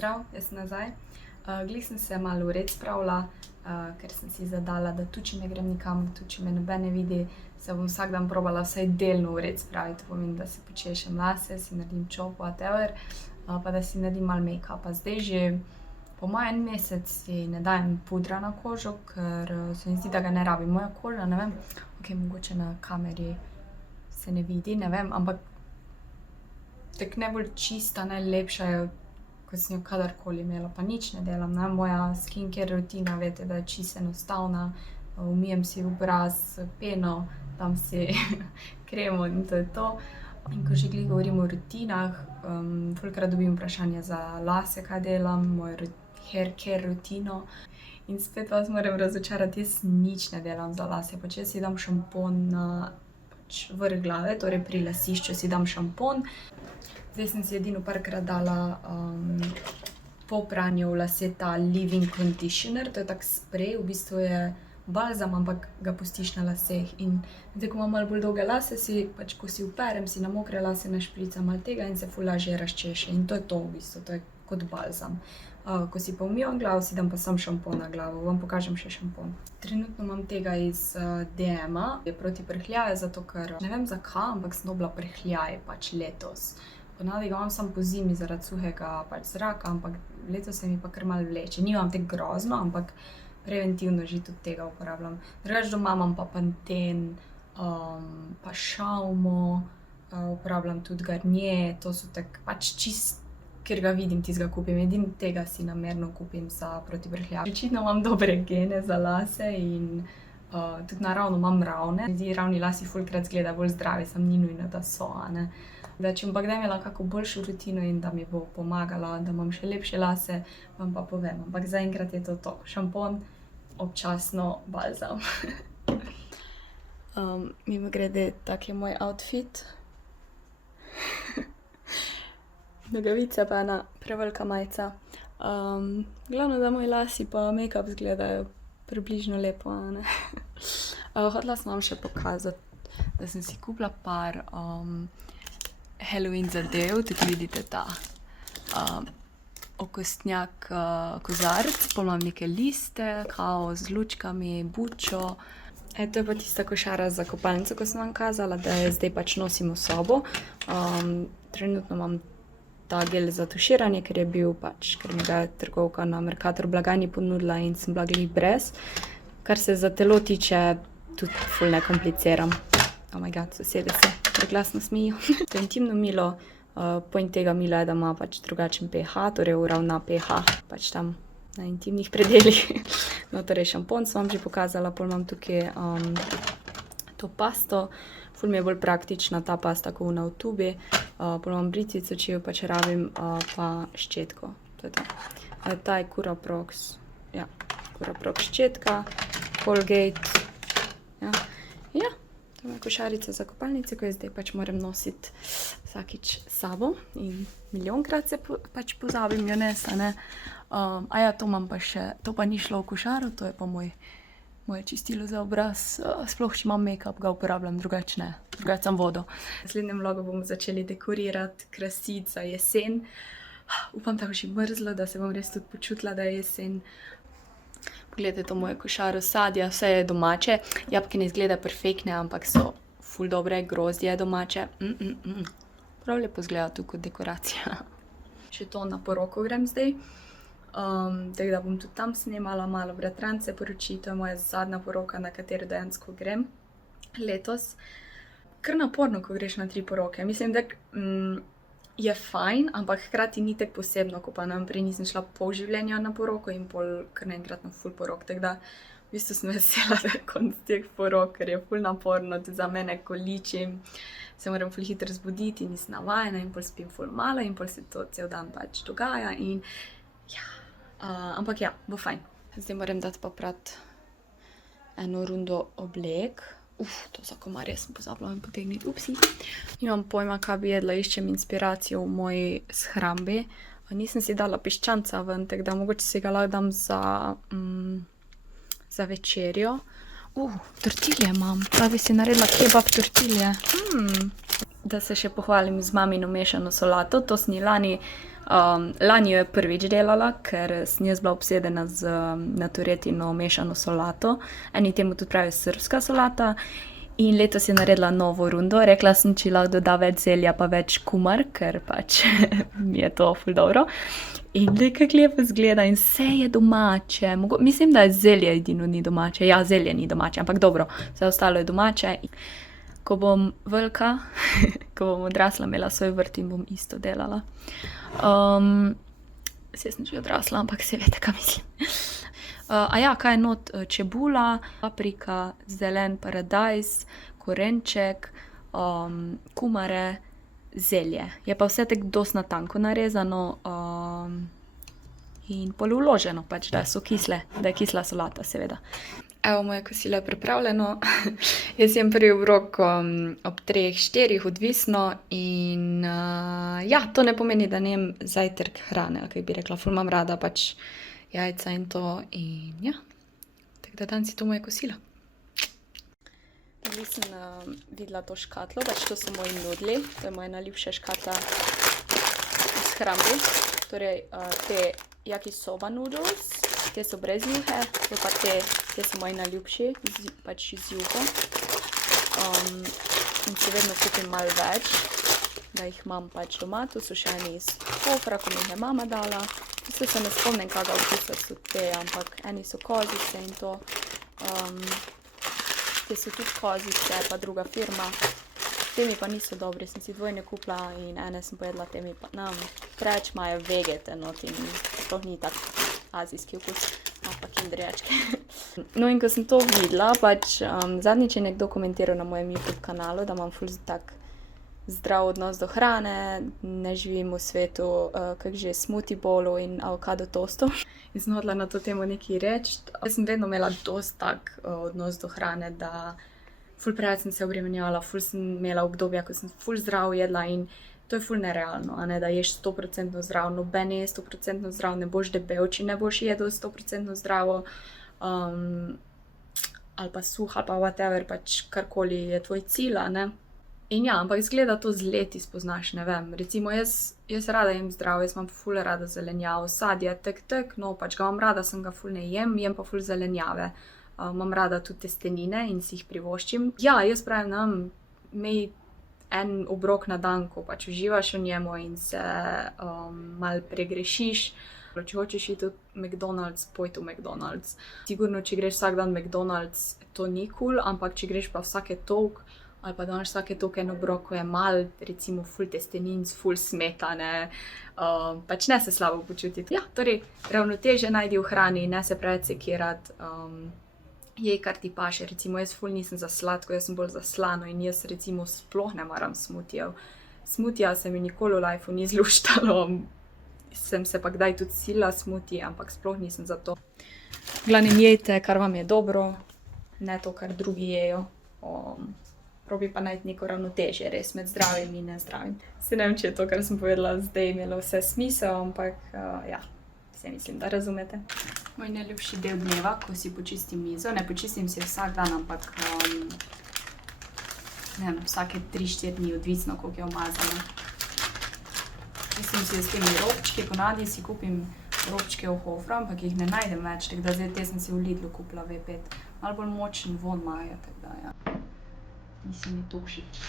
Zdrav, jaz sem nazaj. Glih sem se malo v red spravila, ker sem si zadala, da tudi če ne grem nikamor, tudi če me noben ne vidi, se bom vsak dan probala vsaj delno v red spraviti. To pomeni, da si počešem lase, si naredim čop, whatever, pa da si naredim malo make-upa. Zdaj že po moje en mesec si ne dajem pudra na kožo, ker se mi zdi, da ga ne rabim. Moja koža, ne vem, okej, mogoče na kameri se ne vidi, ne vem, ampak tako najbolj čista, najlepša je, ko sem jo kadarkoli imela, pa nič ne delam, ne. Moja skincare rutina, veste, da je čisto enostavna, umijem si obraz s peno, dam si kremo in to je to. In ko že glih govorim o rutinah, velikokrat dobim vprašanja za lase, kaj delam, mojo hair care rutino. In spet vas moram razočarati, jaz nič ne delam za lase, pač jaz si dam šampon na vrh glave, torej pri lasišču si dam šampon. Zdaj sem si edino parkrat dala po pranju v lase ta leave-in conditioner, to je tak sprej, v bistvu je balzam, ampak ga pustiš na laseh. In zdaj, ko imam malo bolj dolge lase, si pač, ko si operem, si na mokre lase našpricam malo tega in se ful lažje razčeše. In to je to v bistvu, to je kot balzam. Ko si pa umivam glavo, si dam pa samo šampon na glavo. Vam pokažem še šampon. Trenutno imam tega iz DM-a, je proti prhljaju, zato ker ne vem zakaj, ampak sem dobila prhljaj pač letos. Ponavadi ga imam samo pozimi zaradi suhega pač zraka, ampak letos se mi pa kar malo vleče. Nimam tako grozno, ampak preventivno že tudi tega uporabljam. Drugače doma imam pa Pantene, pa Schaummo, uporabljam tudi Garnier, to so tako pač čisto, ker ga vidim, tistega kupim. Edino tega si namerno kupim za proti prhljaju. Očitno imam dobre gene za lase in tudi naravno imam ravne. Zdi ravni lasi fulkrat izgleda bolj zdravi, samo ni nujno, da so, a ne. Da če bom pa kdaj imela kako boljšo rutino in da mi bo pomagala, da imam še lepše lase, vam pa povem. Ampak zaenkrat je to to. Šampon, občasno balzam. Mimogrede, tak je moj outfit. Nogavice pa ena prevelika majica. Glavno, da moji lasi pa make-up izgledajo približno lepo, a ne. Hotela sem vam še pokazati, da sem si kupila par Halloween zadev, tukaj vidite ta okostnjak kozarec, pol imam neke liste, kao z lučkami, bučo. To je pa tista košara za kopalnico, ko sem vam kazala, da jo zdaj pač nosim v sobo. Trenutno imam ta gel za tuširanje, ker je bil pač, ker mi ga je trgovka na Mercator blagajni ponudila in sem bila glih brez. Kar se za telo tiče, tudi ful ne kompliciram. Oh my god, sosede se preglasno smejijo. To je intimno milo, point tega mila je, da ima pač drugačen pH, torej uravna pH pač tam na intimnih predelih. No, torej šampon sem vam že pokazala, pol imam tukaj to pasto. Ful mi je bolj praktična ta pasta, ko ona v tubi. Pol imam britvico, če jo pač rabim, pa ščetko. To je to. Ta je Curaprox, ja, Curaprox ščetka, Colgate, ja. To je moja košarica za kopalnice, ko jo zdaj pač moram nositi vsakič s sabo in milijonkrat se pač pozabim jo nesti, a ne. To imam pa še, to pa ni šlo v košaro, to je pa moje čistilo za obraz. Sploh, če imam make-up, ga uporabljam, drugače ne. Drugače samo vodo. V naslednjem vlogu bomo začeli dekorirati, krasiti za jesen. Upam, da bo že mrzlo, da se bom res tudi počutila, da je jesen. Poglejte to mojo košaro sadja, vse je domače. Jabolka ne izgledajo perfektne, ampak so ful dobre, grozdje je domače. Prav lepo izgleda tu kot dekoracija. Še to na poroko grem zdaj. Tako da bom tudi tam snemala malo bratrance poroči. To je moja zadnja poroka, na katero dejansko grem letos. Kar naporno, ko greš na 3 poroke. Mislim, da je fajn, ampak hkrati ni tako posebno, ko pa prej nisem šla pol življenja na poroko in pol kar naenkrat na ful porok. Tako da v bistvu sem vesela, da je konec teh porok, ker je ful naporno tudi za mene, ko ličim. Se moram ful hitro zbuditi in nisem navajena in pol spim ful malo in pol se to cel dan pač dogaja in ja. Ampak ja, bo fajn. Zdaj moram dati poprati eno rundo oblek. To za komarje sem pozabila in potegniti, upsi. Nimam pojma, kaj bi jedla, iščem inspiracijo v moji shrambi. Nisem si dala piščanca ven, tako da mogoče si ga lahko dam za večerjo. Tortilje imam, prav bi si naredila kebab tortilje. Da se še pohvalim z mamino mešano solato, to sem ji lani, lani jo je prvič delala, ker sem jaz bila obsedena z Naturetino mešano solato. Eni temu tudi pravijo srbska solata. In letos je naredila novo rundo, rekla sem, če lahko doda več zelja pa več kumar, ker pač mi je to ful dobro. In glej, kako lepo izgleda in vse je domače. Mislim, da je zelje edino ni domače. Ja, zelje ni domače, ampak dobro, vse ostalo je domače. Ko bom velika, ko bom odrasla, imela svoj vrt in bom isto delala. Saj sem že odrasla, ampak se veste, kaj mislim. Kaj je not? Čebula, paprika, zelen paradajz, korenček, kumare, zelje. Je pa vse tako dosti na tanko narezano, in pol vloženo pač, da so kisle, da je kisla solata, seveda. Evo, moje kosilo je pripravljeno. Jaz jem prvi obrok ob 3-4, odvisno. In to ne pomeni, da ne jem zajtrk hrane, ali kaj bi rekla. Ful imam rada pač jajca in to. In ja, tako da danes je to moje kosilo. Zdaj sem videla to škatlo, pač to so moji nudli. To je moja najljubša škatla iz hrambi. Torej, te yakisoba noodles, te so brez juhe, to pa te so moji najljubši, pač z juho. In si vedno kupim malo več, da jih imam pač doma. Tu so še eni iz kofra, ko mi jih je mama dala. Vse se ne spomnim, kakega okusa so te, ampak eni so kozice in to. Te so tudi kozice, pa druga firma. Te mi pa niso dobri, sem si dvojne kupila in ene sem pojedla, te mi pa preveč imajo vegete not in sploh ni tak azijski okus, pa kinderječke. No, in ko sem to videla, pač zadnjič je nekdo komentiral na mojem YouTube kanalu, da imam ful tak zdrav odnos do hrane, ne živim v svetu, smoothie bowlov in avokado tostov. In sem hodila na to temo nekaj reči. Jaz sem vedno imela dosti tak odnos do hrane, da ful preveč sem se obremenjevala, ful sem imela obdobja, ko sem ful zdrav jedla in to je ful nerealno, da ješ 100% zdrav, noben je 100% zdrav, ne boš debel, če ne boš jedel 100% zdravo, ali pa suh, ali pa whatever, pač karkoli je tvoj cilj, In ja, ampak izgleda to z leti spoznaš, ne vem. Recimo jaz rada jem zdravo, jaz imam ful rada zelenjavo, sadje, no pač ga imam rada, sem ga ful ne jem pa ful zelenjave. Imam rada tudi testenine in si jih privoščim. Ja, jaz pravim, imej en obrok na dan, ko pač uživaš v njemu in se malo pregrešiš. Če hočeš iti v McDonald's, pojdi v McDonald's. Sigurno, če greš vsak dan v McDonald's, to ni kul, ampak če greš pa vsake toliko, ali pa daš vsake toliko en obrok, ko je malo, recimo ful testenin, ful smetane, pač ne se slabo počutiti. Ja, torej, ravnotežje najdi v hrani, ne se preveč sekirati, jej, kar ti paše. Recimo, jaz ful nisem za sladko, jaz sem bolj za slano in jaz recimo sploh ne maram smutijev. Smutija se mi nikoli v lifeu ni zluštalo, sem se pa kdaj tudi silila smutije, ampak sploh nisem za to. V glavnem jejte, kar vam je dobro, ne to, kar drugi jejo. Probi pa najti neko ravnotežje res med zdravim in nezdravim. Se ne vem, če je to, kar sem povedala zdaj, imelo vse smisel, ampak se mislim, da razumete. Moj najljubši del dneva, ko si počistim mizo, ne počistim si vsak dan, ampak ne vem, vsake 3-4 dni, odvisno, koliko je umazano. Čistim si s temi robčki, ponavadi si kupim robčke v Hofra, ampak jih ne najdem več, tako da zdaj te sem si v Lidlu kupila V5. Malo bolj močen vonj imajo, tako da ja. Nisem mi to všeč.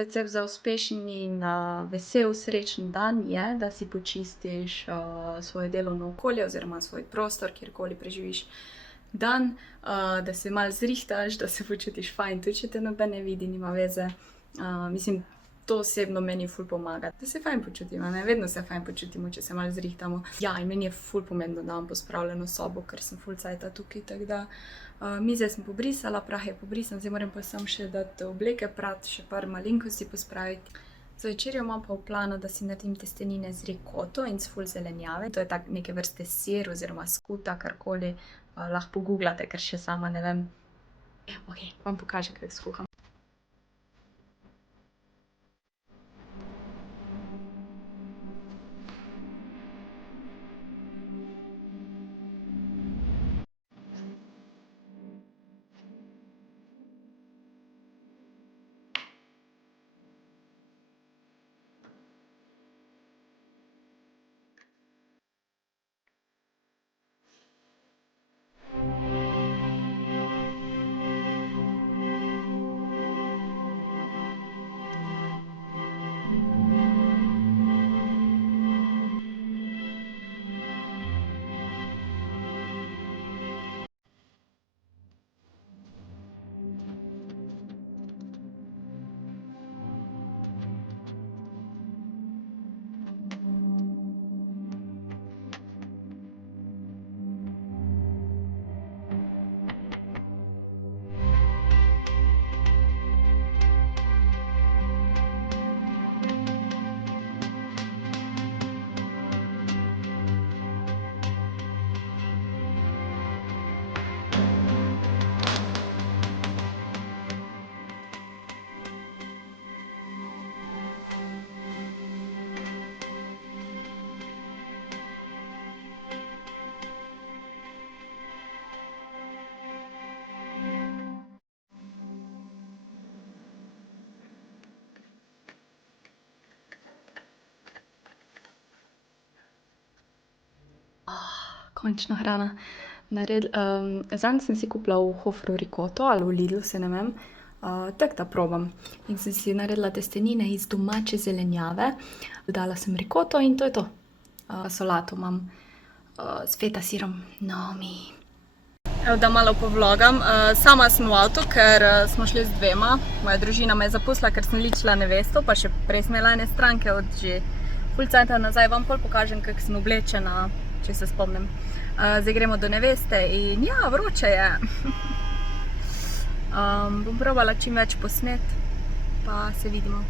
Recept za uspešen in vesel, srečen dan je, da si počistiš svoje delovno okolje oziroma svoj prostor, kjerkoli preživiš dan, da se malo zrihtaš, da se počutiš fajn, tudi če te noben ne vidi, nima veze. Mislim, to osebno meni ful pomaga, da se fajn počutimo, ne? Vedno se fajn počutimo, če se malo zrihtamo. Ja, in meni je ful pomembno, da imam pospravljeno sobo, ker sem ful cajta tukaj, tako da mize sem pobrisala, prah je pobrisan, zdaj moram pa samo še dati obleke prati, še par malenkosti pospraviti. Za večerjo imam pa v planu, da si naredim testenine z rikoto in s ful zelenjave. To je tak neke vrste sir oziroma skuta, karkoli. Lahko pogooglate, ker še sama ne vem. Ok, vam pokažem, kako skuham. Končno hrana. Zadnjič sem si kupila v Hofru rikoto ali v Lidlu, saj ne vem. Tako da probam. In sem si naredila testenine iz domače zelenjave. Dodala sem rikoto in to je to. Solato imam s feta sirom. Yummy. Evo, da malo povlogam. Sama sem v avtu, ker smo šli z dvema. Moja družina me je zapustila, ker sem ličila nevesto, pa še prej sem imela ene stranke od že ful cajta nazaj. Vam pol pokažem, kako sem oblečena, če se spomnim. Zdaj gremo do neveste in ja, vroče je. Bom probala čim več posnet, pa se vidimo.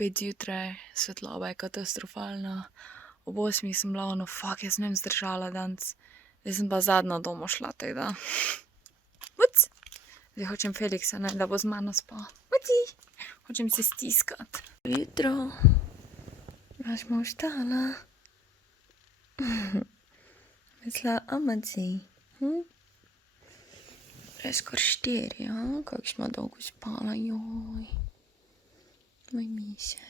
5 zjutraj, svetloba je katastrofalna. Ob 8 sem bila, no fuck, jaz ne vem zdržala danes. Zdaj sem pa zadnja doma šla, tako da. Uc! Zdaj hočem Feliksa, ne, da bo z mano spal. Uci! Hočem se stiskati. Jutro. Was smo vstala. Misla, amaci. Skoro 4, ja? Kako smo dolgo spala, joj. Moj misek.